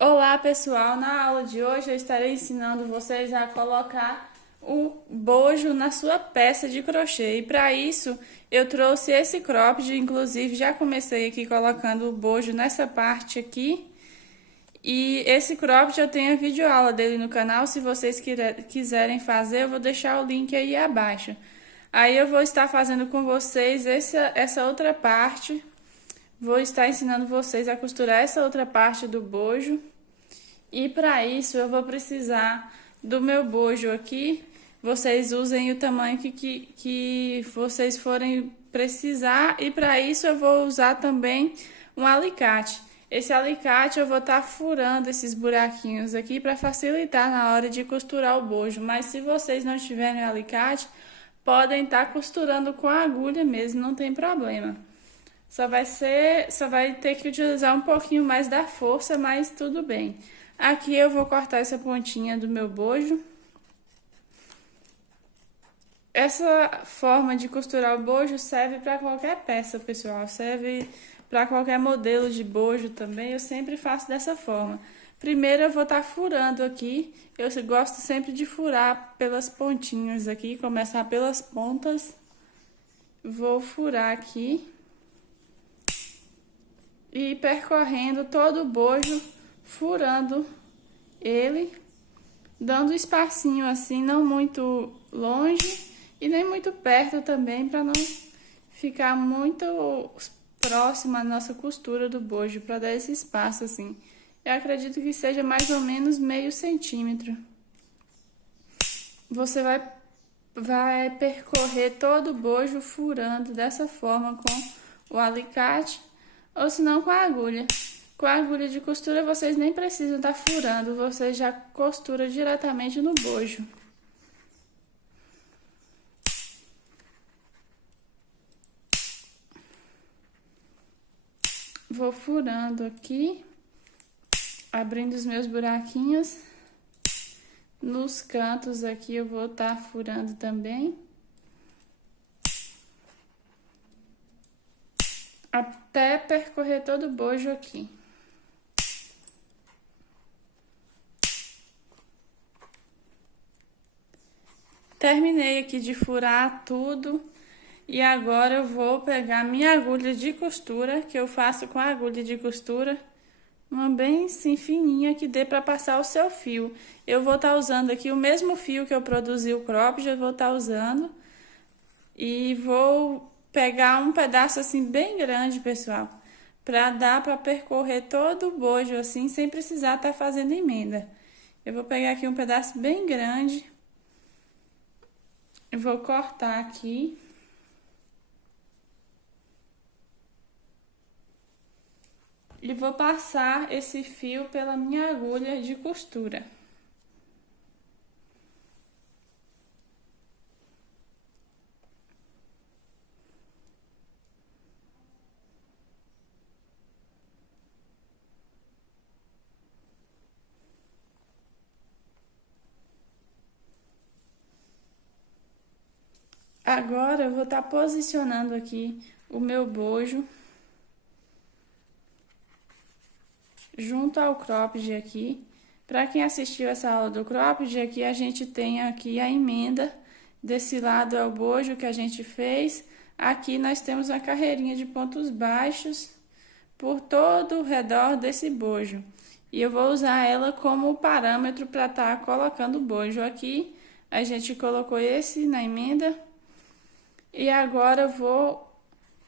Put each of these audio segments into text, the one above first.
Olá pessoal, na aula de hoje eu estarei ensinando vocês a colocar o bojo na sua peça de crochê e para isso eu trouxe esse cropped, inclusive já comecei aqui colocando o bojo nessa parte aqui e esse cropped eu tenho a videoaula dele no canal, se vocês quiserem fazer eu vou deixar o link aí abaixo. Aí eu vou estar fazendo com vocês essa outra parte, vou estar ensinando vocês a costurar essa outra parte do bojo. E para isso eu vou precisar do meu bojo aqui. Vocês usem o tamanho que vocês forem precisar. E para isso eu vou usar também um alicate. Esse alicate eu vou estar furando esses buraquinhos aqui para facilitar na hora de costurar o bojo. Mas se vocês não tiverem alicate, podem estar costurando com a agulha mesmo, não tem problema. Só vai ter que utilizar um pouquinho mais da força, mas tudo bem. Aqui eu vou cortar essa pontinha do meu bojo. Essa forma de costurar o bojo serve para qualquer peça, pessoal. Serve para qualquer modelo de bojo também. Eu sempre faço dessa forma. Primeiro eu vou estar furando aqui. Eu gosto sempre de furar pelas pontinhas aqui. Começar pelas pontas. Vou furar aqui. E percorrendo todo o bojo, furando ele, dando espacinho assim, não muito longe e nem muito perto também, para não ficar muito próximo à nossa costura do bojo, para dar esse espaço assim. Eu acredito que seja mais ou menos meio centímetro. Você vai percorrer todo o bojo furando dessa forma com o alicate ou se não com a agulha. Com a agulha de costura vocês nem precisam estar furando, vocês já costuram diretamente no bojo. Vou furando aqui, abrindo os meus buraquinhos. Nos cantos aqui eu vou estar furando também. Até percorrer todo o bojo aqui. Terminei aqui de furar tudo e agora eu vou pegar minha agulha de costura, que eu faço com a agulha de costura, uma bem assim fininha que dê para passar o seu fio. Eu vou estar usando aqui o mesmo fio que eu produzi o cropped, eu vou estar usando e vou pegar um pedaço assim bem grande, pessoal, para dar para percorrer todo o bojo assim, sem precisar estar fazendo emenda. Eu vou pegar aqui um pedaço bem grande. Eu vou cortar aqui. E vou passar esse fio pela minha agulha de costura. Agora eu vou estar posicionando aqui o meu bojo junto ao cropped aqui. Para quem assistiu essa aula do cropped, aqui a gente tem aqui a emenda. Desse lado é o bojo que a gente fez. Aqui nós temos uma carreirinha de pontos baixos por todo o redor desse bojo. E eu vou usar ela como parâmetro para estar colocando o bojo aqui. A gente colocou esse na emenda. E agora eu vou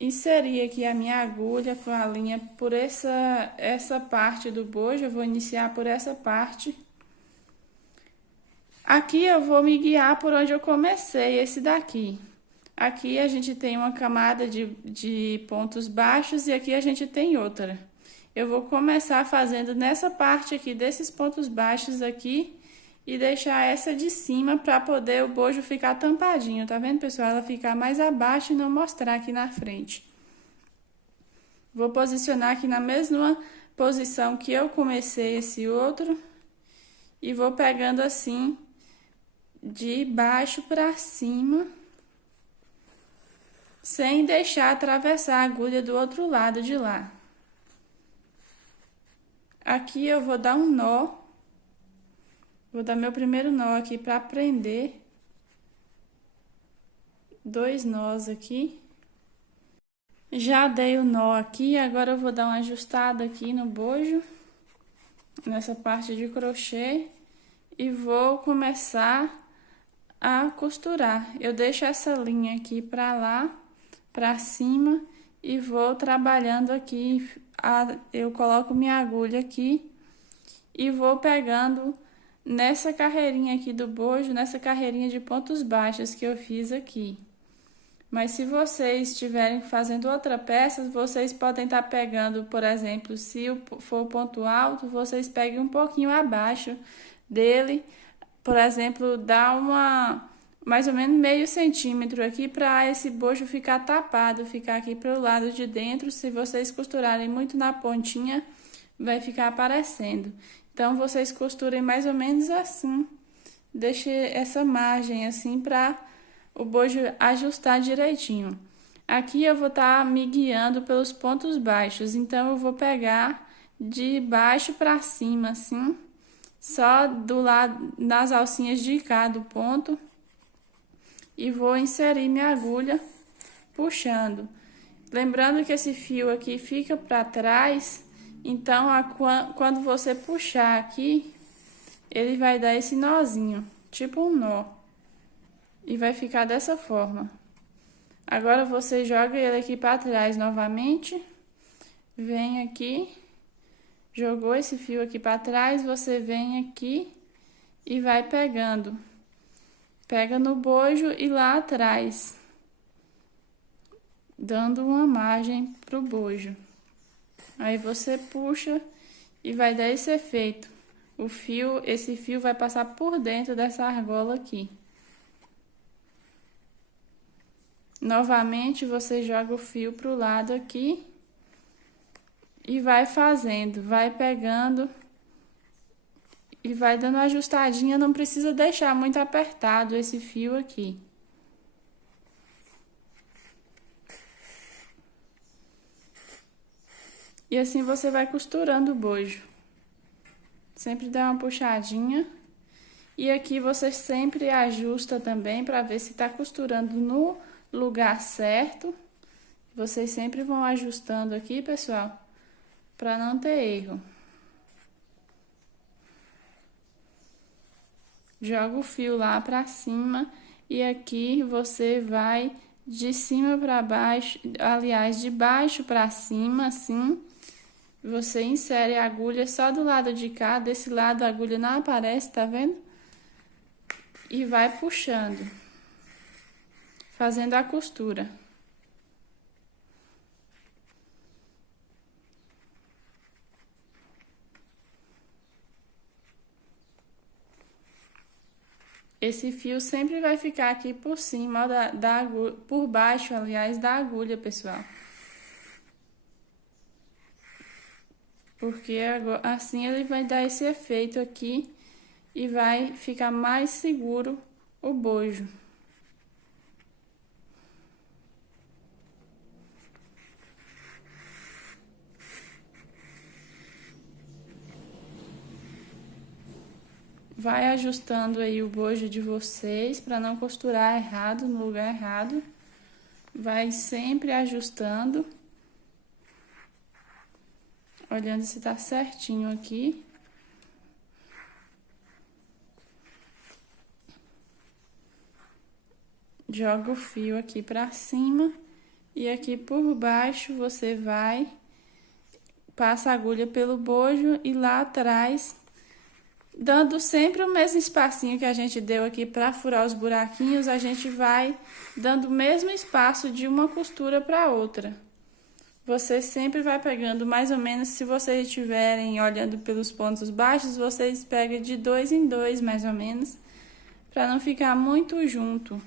inserir aqui a minha agulha com a linha por essa parte do bojo. Eu vou iniciar por essa parte. Aqui eu vou me guiar por onde eu comecei, esse daqui. Aqui a gente tem uma camada de pontos baixos e aqui a gente tem outra. Eu vou começar fazendo nessa parte aqui, desses pontos baixos aqui, e deixar essa de cima para poder o bojo ficar tampadinho, tá vendo, pessoal? Ela ficar mais abaixo e não mostrar aqui na frente. Vou posicionar aqui na mesma posição que eu comecei esse outro e vou pegando assim de baixo para cima, sem deixar atravessar a agulha do outro lado de lá. Aqui eu vou dar um nó. Vou dar meu primeiro nó aqui para prender. 2 nós aqui. Já dei o nó aqui, agora eu vou dar uma ajustada aqui no bojo, nessa parte de crochê, e vou começar a costurar. Eu deixo essa linha aqui para lá, para cima, e vou trabalhando aqui. Eu coloco minha agulha aqui e vou pegando nessa carreirinha aqui do bojo, nessa carreirinha de pontos baixos que eu fiz aqui. Mas se vocês estiverem fazendo outra peça, vocês podem estar pegando, por exemplo, se for o ponto alto, vocês peguem um pouquinho abaixo dele, por exemplo, dá mais ou menos meio centímetro aqui para esse bojo ficar tapado, ficar aqui para o lado de dentro. Se vocês costurarem muito na pontinha, vai ficar aparecendo. Então, vocês costurem mais ou menos assim, deixe essa margem assim para o bojo ajustar direitinho. Aqui eu vou estar me guiando pelos pontos baixos, então eu vou pegar de baixo para cima, assim, só do lado, nas alcinhas de cá do ponto, e vou inserir minha agulha puxando. Lembrando que esse fio aqui fica para trás, então quando você puxar aqui, ele vai dar esse nozinho, tipo um nó. E vai ficar dessa forma. Agora você joga ele aqui para trás novamente. Vem aqui. Jogou esse fio aqui para trás, você vem aqui e vai pegando. Pega no bojo e lá atrás, dando uma margem pro bojo. Aí você puxa e vai dar esse efeito. Esse fio vai passar por dentro dessa argola aqui. Novamente, você joga o fio pro lado aqui e vai fazendo, vai pegando e vai dando uma ajustadinha, não precisa deixar muito apertado esse fio aqui. E assim você vai costurando o bojo. Sempre dá uma puxadinha. E aqui você sempre ajusta também para ver se tá costurando no lugar certo. Vocês sempre vão ajustando aqui, pessoal, para não ter erro. Joga o fio lá para cima e aqui você vai de cima para baixo, aliás, de baixo para cima, assim. Você insere a agulha só do lado de cá, desse lado a agulha não aparece, tá vendo? E vai puxando, fazendo a costura. Esse fio sempre vai ficar aqui por cima da agulha, por baixo, aliás, da agulha, pessoal. Porque assim ele vai dar esse efeito aqui e vai ficar mais seguro o bojo. Vai ajustando aí o bojo de vocês para não costurar errado, no lugar errado. Vai sempre ajustando. Olhando se tá certinho aqui. Joga o fio aqui pra cima. E aqui por baixo você vai, passa a agulha pelo bojo e lá atrás, dando sempre o mesmo espacinho que a gente deu aqui para furar os buraquinhos, a gente vai dando o mesmo espaço de uma costura para outra. Você sempre vai pegando mais ou menos, se vocês estiverem olhando pelos pontos baixos, vocês pegam de 2 em 2 mais ou menos, para não ficar muito junto.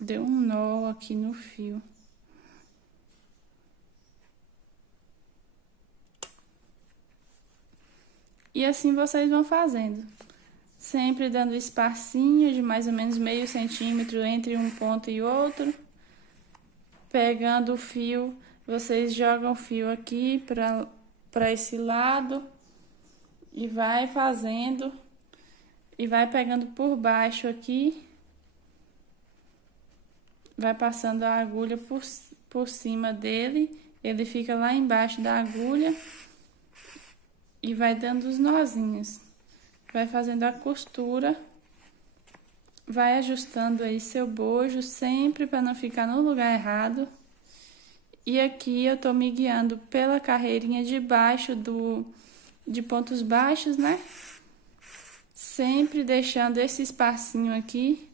Deu um nó aqui no fio. E assim vocês vão fazendo. sempre dando espacinho de mais ou menos meio centímetro entre um ponto e outro. Pegando o fio, vocês jogam o fio aqui para esse lado e vai fazendo e vai pegando por baixo aqui. Vai passando a agulha por cima dele, ele fica lá embaixo da agulha e vai dando os nozinhos. Vai fazendo a costura, vai ajustando aí seu bojo sempre para não ficar no lugar errado. E aqui eu tô me guiando pela carreirinha de baixo de pontos baixos, né? Sempre deixando esse espacinho aqui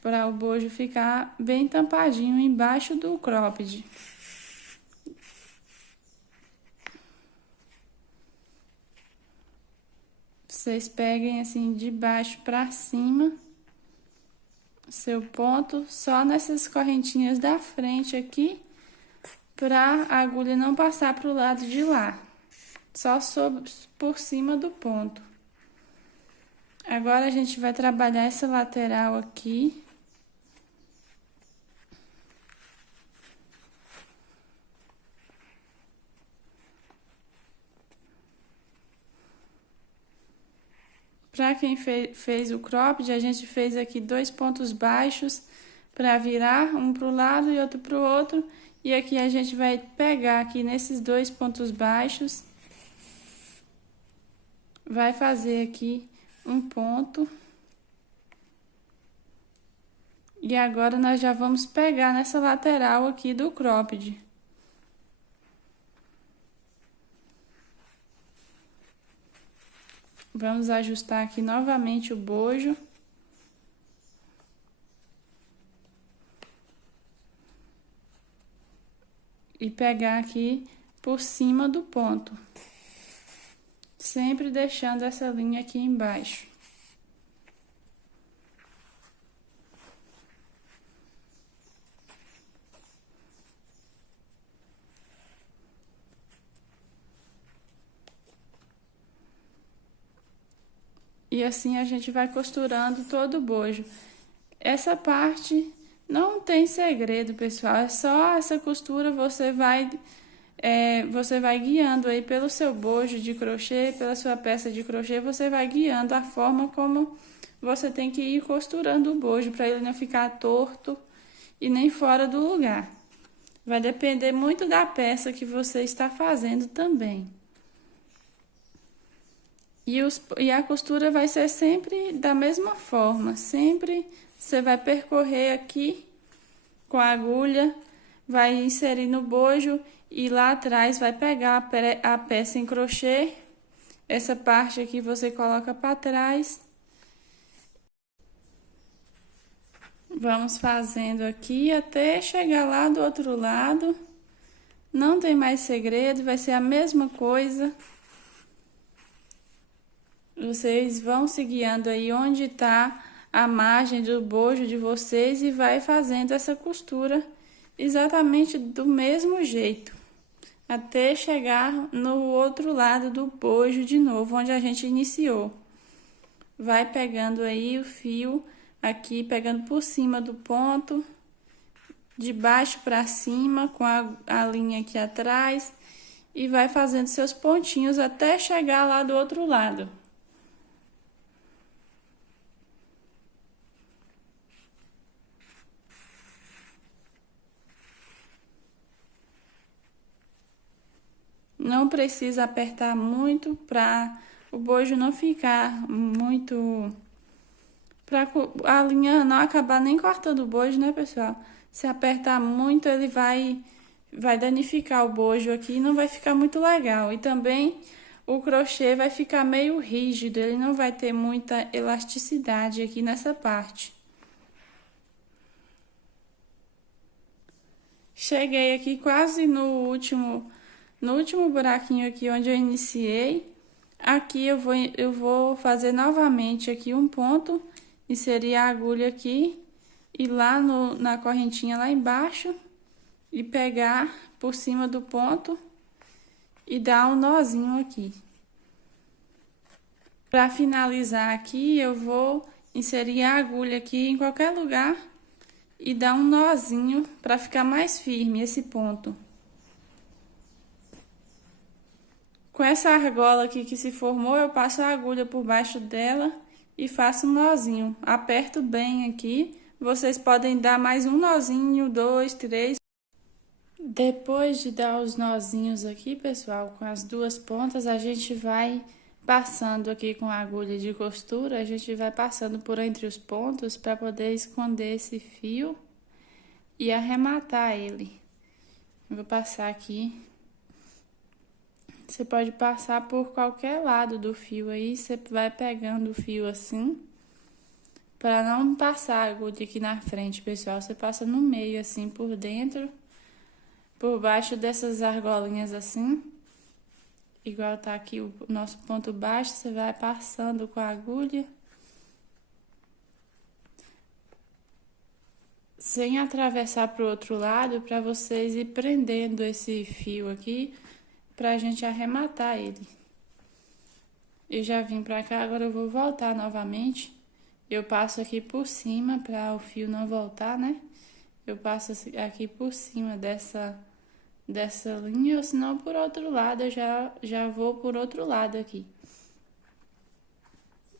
para o bojo ficar bem tampadinho embaixo do cropped. Vocês peguem assim de baixo para cima seu ponto, só nessas correntinhas da frente aqui, para a agulha não passar para o lado de lá, só por cima do ponto. Agora a gente vai trabalhar essa lateral aqui. Para quem fez o cropped, a gente fez aqui 2 pontos baixos para virar um para o lado e outro para o outro. E aqui a gente vai pegar aqui nesses 2 pontos baixos, vai fazer aqui um ponto. E agora nós já vamos pegar nessa lateral aqui do cropped. Vamos ajustar aqui novamente o bojo. E pegar aqui por cima do ponto. Sempre deixando essa linha aqui embaixo. E assim a gente vai costurando todo o bojo. Essa parte não tem segredo, pessoal. É só essa costura, você vai guiando aí pelo seu bojo de crochê, pela sua peça de crochê, você vai guiando a forma como você tem que ir costurando o bojo, para ele não ficar torto e nem fora do lugar. Vai depender muito da peça que você está fazendo também. E a costura vai ser sempre da mesma forma, sempre você vai percorrer aqui com a agulha, vai inserir no bojo e lá atrás vai pegar a peça em crochê. Essa parte aqui você coloca para trás. Vamos fazendo aqui até chegar lá do outro lado. Não tem mais segredo, vai ser a mesma coisa. Vocês vão se guiando aí onde tá a margem do bojo de vocês e vai fazendo essa costura exatamente do mesmo jeito, até chegar no outro lado do bojo de novo, onde a gente iniciou. Vai pegando aí o fio aqui, pegando por cima do ponto, de baixo para cima, com a linha aqui atrás, e vai fazendo seus pontinhos até chegar lá do outro lado. Não precisa apertar muito para o bojo não ficar muito... para a linha não acabar nem cortando o bojo, né, pessoal? Se apertar muito, ele vai danificar o bojo aqui e não vai ficar muito legal. E também o crochê vai ficar meio rígido, ele não vai ter muita elasticidade aqui nessa parte. Cheguei aqui quase no último buraquinho aqui onde eu iniciei. Aqui eu vou fazer novamente aqui um ponto, inserir a agulha aqui e lá na correntinha lá embaixo e pegar por cima do ponto e dar um nozinho aqui. Para finalizar aqui, eu vou inserir a agulha aqui em qualquer lugar e dar um nozinho para ficar mais firme esse ponto. Com essa argola aqui que se formou, eu passo a agulha por baixo dela e faço um nozinho. Aperto bem aqui. Vocês podem dar mais um nozinho, 2, 3. Depois de dar os nozinhos aqui, pessoal, com as duas pontas, a gente vai passando aqui com a agulha de costura, a gente vai passando por entre os pontos para poder esconder esse fio e arrematar ele. Eu vou passar aqui. Você pode passar por qualquer lado do fio aí, você vai pegando o fio assim, para não passar a agulha aqui na frente, pessoal. Você passa no meio assim, por dentro, por baixo dessas argolinhas assim. Igual tá aqui o nosso ponto baixo, você vai passando com a agulha. Sem atravessar pro outro lado, para vocês ir prendendo esse fio aqui, pra gente arrematar ele. Eu já vim pra cá, agora eu vou voltar novamente. Eu passo aqui por cima para o fio não voltar, né? Eu passo aqui por cima dessa linha, ou senão por outro lado, eu já vou por outro lado aqui.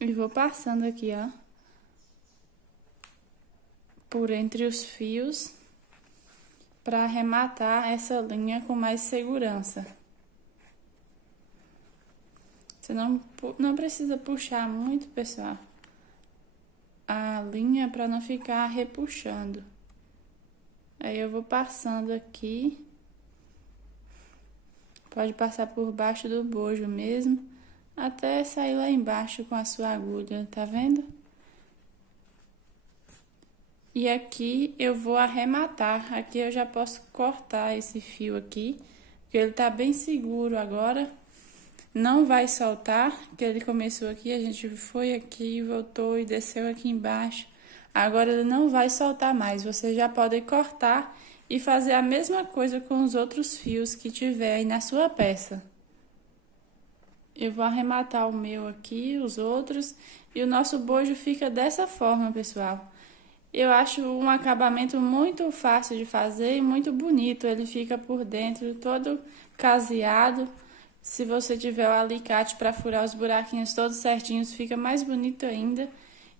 E vou passando aqui, ó, por entre os fios, para arrematar essa linha com mais segurança. Você não precisa puxar muito, pessoal, a linha para não ficar repuxando. Aí eu vou passando aqui. Pode passar por baixo do bojo mesmo, até sair lá embaixo com a sua agulha, tá vendo? E aqui eu vou arrematar. Aqui eu já posso cortar esse fio aqui, porque ele tá bem seguro agora. Não vai soltar, porque ele começou aqui, a gente foi aqui, voltou e desceu aqui embaixo. Agora ele não vai soltar mais. Vocês já podem cortar e fazer a mesma coisa com os outros fios que tiver aí na sua peça. Eu vou arrematar o meu aqui, os outros, e o nosso bojo fica dessa forma, pessoal. Eu acho um acabamento muito fácil de fazer e muito bonito. Ele fica por dentro todo caseado. Se você tiver o alicate para furar os buraquinhos todos certinhos, fica mais bonito ainda.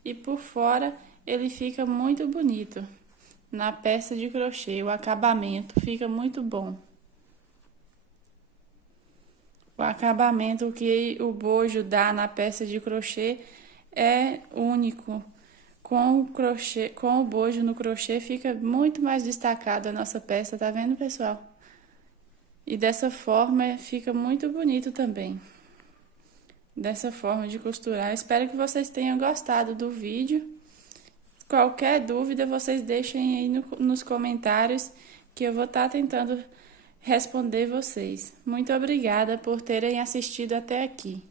E por fora, ele fica muito bonito. Na peça de crochê, o acabamento fica muito bom. O acabamento que o bojo dá na peça de crochê é único. Com o crochê, com o bojo no crochê, fica muito mais destacado a nossa peça, tá vendo, pessoal? E dessa forma fica muito bonito também. Dessa forma de costurar. Espero que vocês tenham gostado do vídeo. Qualquer dúvida, vocês deixem aí nos comentários, que eu vou estar tentando responder vocês. Muito obrigada por terem assistido até aqui.